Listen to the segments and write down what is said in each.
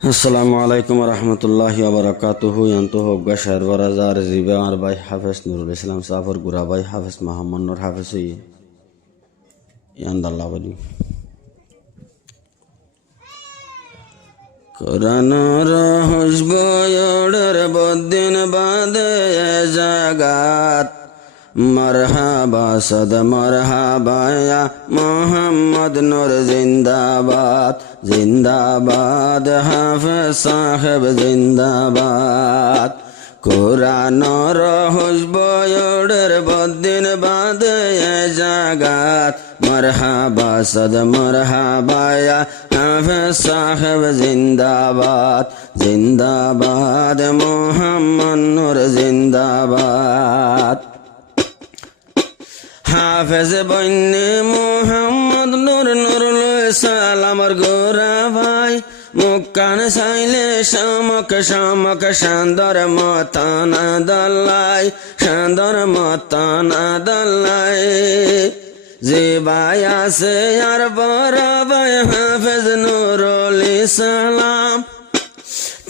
আসসালামু আলাইকুম রহমতুল্লাহি ওবরাকাতুহু ইয়ান্তু হোগা শাহর বরাজার জিবে আমার ভাই হাফেজ নুরুল ইসলাম সাফর গুরা ভাই হাফেজ মোহাম্মদ নূর হাফেজ ইয়ান্দাল্লাহ বলি কোরআনর হুজবয়ড়ের বদিন বাদে জাগাত মরহাবা সদ মরহাবা ইয়া মোহাম্মদ নূর জিন্দাবাদ জিন্দাবাদ হাফেজ সাহেব জিন্দাবাদ কোরআনর হুজবয়ড়ের বদিন বাদে জাগাত মরহাবা সদ মরহাবা ইয়া হাফেজ সাহেব জিন্দাবাদ জিন্দাবাদ মোহাম্মদ নূর জিন্দাবাদ হাফেজ বন্যে মোহাম্মদ নূর নুরুল সালামর গোরা ভাই মুক্কান সাইলে শামক শামক শান্দর মতানা দল্লাই শান্দর মতানা দল্লাই যে ভাই আছে আর বড় ভাই হাফেজ নুরুল সালাম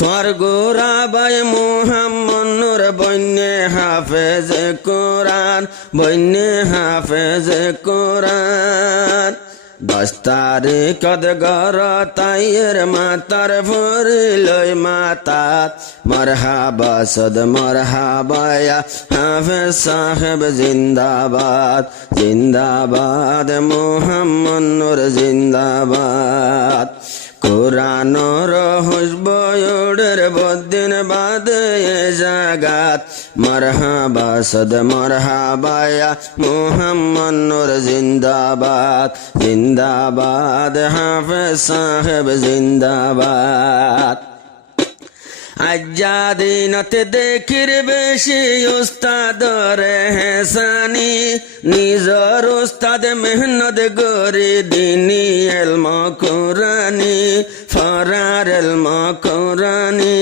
তোর গোরা ভাই মোহাম্মদ নূর বন্যে হাফেজ কোরআন বন্যে হাফেজ কোরআন 10 তারিখত গর তাইয়ের মাতার ফুরিলই মাতাত মরহাবা সদ মরহাবা ইয়া হাফেজ সাহেব জিন্দাবাদ জিন্দাবাদ মোহাম্মদ নূর জিন্দাবাদ কোরআনর হুজবয়ড়ের বদিন বাদে জাগাত মরহাবা সদ মরহাবা ইয়া মোহাম্মদ নূর জিন্দাবাদ জিন্দাবাদ হাফেজ সাহেব জিন্দাবাদ আজাদিনতে দেখির বেশি উস্তাদর হেসানি নিজর উস্তাদ মেহনত গরি দিনী এলম কোরআনি ফরার এলম কোরআনি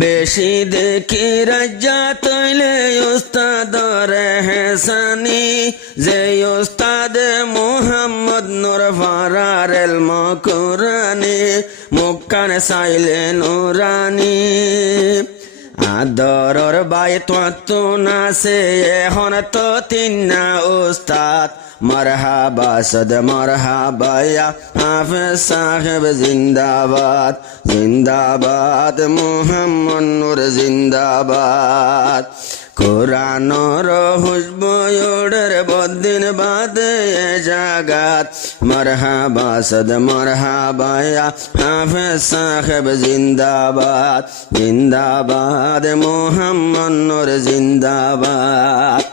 বেশি দেখি রাজ্জা তৈলে উস্তাদর হেসানি যে উস্তাদ মোহাম্মদ নূর ফরার এলম কোরআনি মুক্কান সাইলে নুরানি আদরর বাই তো নাসে এখন তো তিন্না উস্তাদ মরহাবা সদ মরহাবা ইয়া হাফেজ সাহেব জিন্দাবাদ জিন্দাবাদ মোহাম্মদ নূর জিন্দাবাদ কোরআনর হুজবয়ড়ের বদিন বাদে জাগাত মরহাবা সদ মরহাবা ইয়া হাফেজ সাহেব জিন্দাবাদ জিন্দাবাদ মোহাম্মদ নূর জিন্দাবাদ